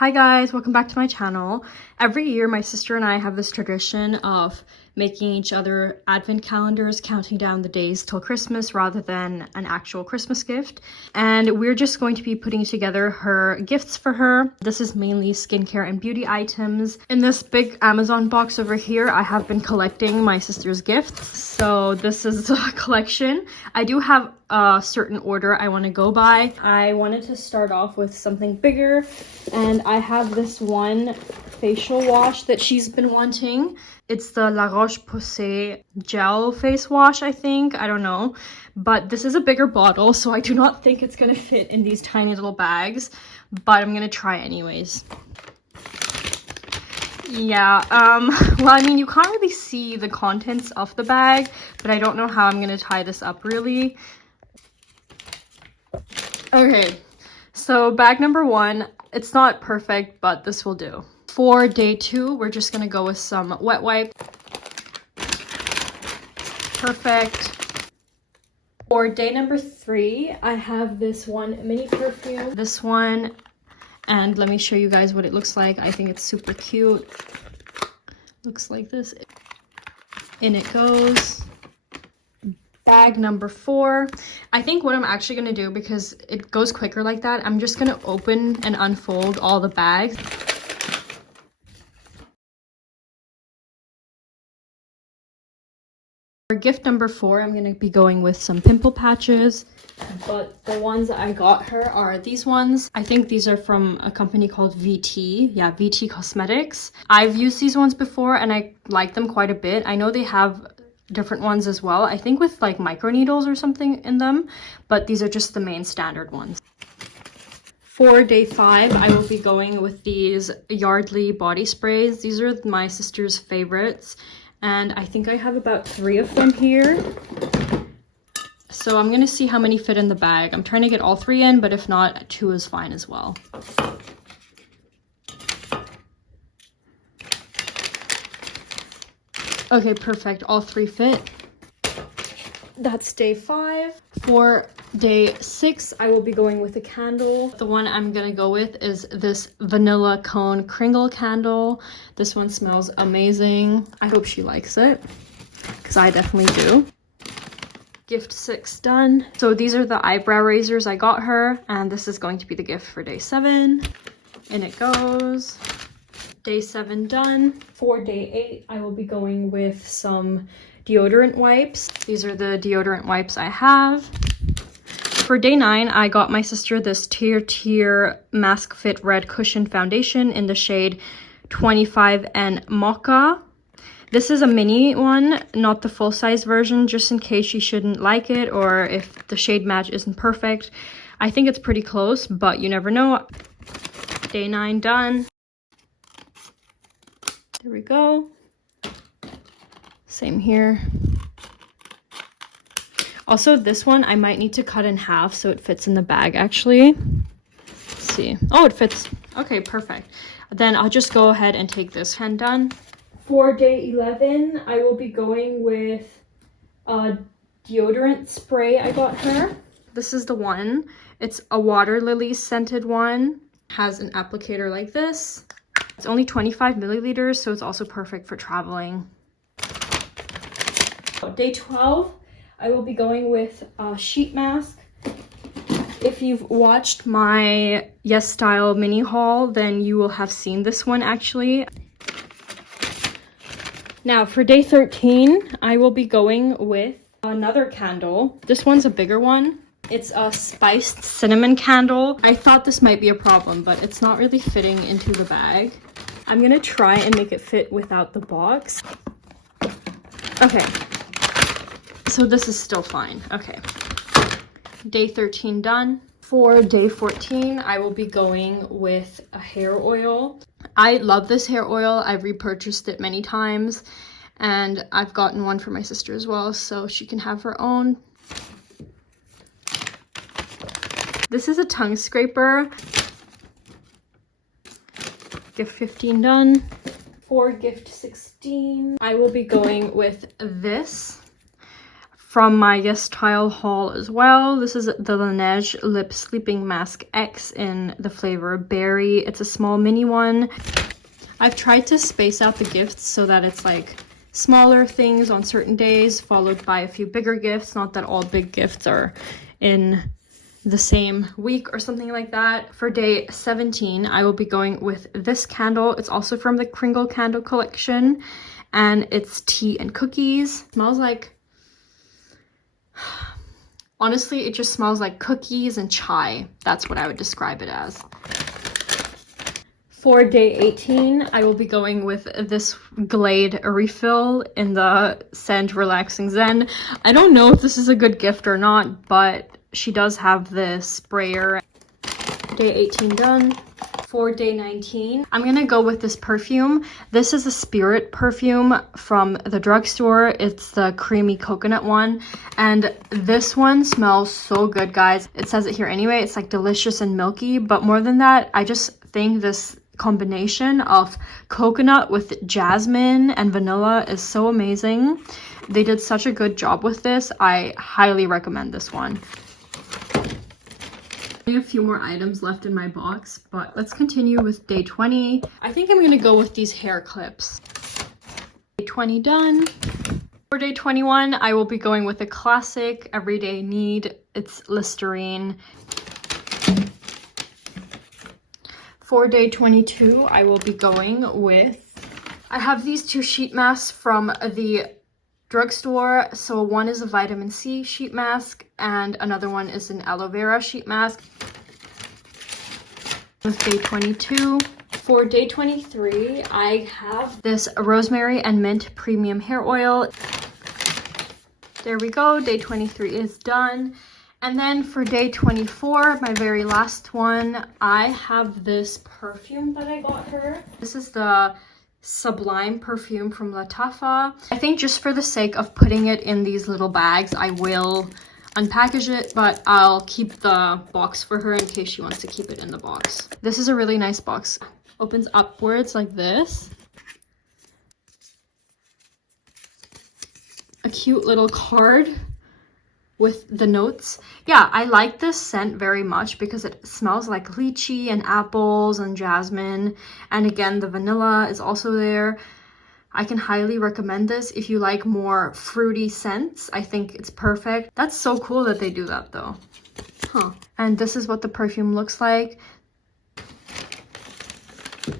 Hi guys, welcome back to my channel. Every year my sister and I have this tradition of making each other advent calendars, counting down the days till Christmas rather than an actual Christmas gift. And we're just going to be putting together her gifts for her. This is mainly skincare and beauty items. In this big Amazon box over here, I have been collecting my sister's gifts. So this is the collection. I do have a certain order I want to go by. I wanted to start off with something bigger, and I have this one facial wash that she's been wanting. It's the La Roche-Posay gel face wash, I think. I don't know. But this is a bigger bottle, so I do not think it's going to fit in these tiny little bags. But I'm going to try anyways. Yeah, well, I mean, you can't really see the contents of the bag, but I don't know how I'm going to tie this up really. Okay, so bag number one, it's not perfect, but this will do. For day two, we're just gonna go with some wet wipe. Perfect. For day number three, I have this one mini perfume. This one, and let me show you guys what it looks like. I think it's super cute. Looks like this. In it goes. Bag number four. I think what I'm actually going to do, because it goes quicker like that, I'm just going to open and unfold all the bags. For gift number four, I'm going to be going with some pimple patches, but the ones that I got her are these ones. I think these are from a company called VT. Yeah, VT Cosmetics. I've used these ones before and I like them quite a bit. I know they have different ones as well, I think with like micro needles or something in them, but these are just the main standard ones. For day five, I will be going with these Yardley body sprays. These are my sister's favorites, and I think I have about 3 of them here. So I'm gonna see how many fit in the bag. I'm trying to get all 3 in, but if not, 2 is fine as well. Okay, perfect. All 3 fit. That's day 5. For day 6, I will be going with a candle. The one I'm gonna go with is this vanilla cone Kringle candle. This one smells amazing. I hope she likes it, because I definitely do. Gift 6 done. So these are the eyebrow razors I got her, and this is going to be the gift for day 7. In it goes. Day 7 done. For day 8, I will be going with some deodorant wipes. These are the deodorant wipes I have. For day 9, I got my sister this Tirtir Mask Fit Red Cushion Foundation in the shade 25 and Mocha. This is a mini one, not the full-size version, just in case she shouldn't like it or if the shade match isn't perfect. I think it's pretty close, but you never know. Day 9 done. There we go. Same here. Also, this one I might need to cut in half so it fits in the bag actually. Let's see. Oh, it fits. Okay, perfect. Then I'll just go ahead and take this hand done. For day 11, I will be going with a deodorant spray I got her. This is the one. It's a Wasserlilie scented one. Has an applicator like this. It's only 25 milliliters, so it's also perfect for traveling. Day 12, I will be going with a sheet mask. If you've watched my Yes Style mini haul, then you will have seen this one actually. Now for day 13, I will be going with another candle. This one's a bigger one. It's a spiced cinnamon candle. I thought this might be a problem, but it's not really fitting into the bag. I'm gonna try and make it fit without the box. Okay, so this is still fine. Okay, day 13 done. For day 14, I will be going with a hair oil. I love this hair oil. I've repurchased it many times, and I've gotten one for my sister as well, so she can have her own. This is a tongue scraper. Gift 15 done. For gift 16, I will be going with this from my Yes Style haul as well. This is the Laneige Lip Sleeping Mask X in the flavor Berry. It's a small mini one. I've tried to space out the gifts so that it's like smaller things on certain days followed by a few bigger gifts. Not that all big gifts are in the same week or something like that. For day 17, I will be going with this candle. It's also from the Kringle Candle collection, and it's tea and cookies. It smells like, honestly, it just smells like cookies and chai. That's what I would describe it as. For day 18, I will be going with this Glade refill in the scent Relaxing Zen. I don't know if this is a good gift or not, but she does have this sprayer. Day 18 done. For day 19, I'm gonna go with this perfume. This is a Spirit perfume from the drugstore. It's the creamy coconut one, and this one smells so good, guys. It says it here anyway. It's like delicious and milky, but more than that, I just think this combination of coconut with jasmine and vanilla is so amazing. They did such a good job with this. I highly recommend this one. I have a few more items left in my box, but let's continue with day 20. I think I'm gonna go with these hair clips. Day 20 done. For day 21, I will be going with a classic everyday need. It's Listerine. For day 22, I will be going with, I have these two sheet masks from the drugstore. So one is a vitamin C sheet mask and another one is an aloe vera sheet mask. With day 22. For day 23, I have this rosemary and mint premium hair oil. There we go. Day 23 is done. And then for day 24, my very last one, I have this perfume that I got her. This is the Sublime perfume from Lattafa. I think just for the sake of putting it in these little bags, I will unpackage it, but I'll keep the box for her in case she wants to keep it in the box. This is a really nice box. Opens upwards like this. A cute little card with the notes. Yeah, I like this scent very much because it smells like lychee and apples and jasmine. And again, the vanilla is also there. I can highly recommend this if you like more fruity scents. I think it's perfect. That's so cool that they do that though. Huh. And this is what the perfume looks like.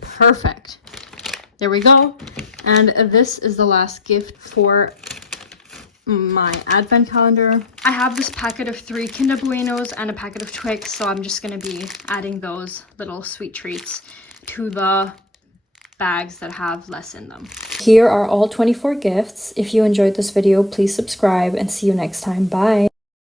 Perfect. There we go. And this is the last gift for my advent calendar. I have this packet of 3 Kinder Buenos and a packet of Twix, so I'm just going to be adding those little sweet treats to the bags that have less in them. Here are all 24 gifts. If you enjoyed this video, please subscribe and see you next time. Bye!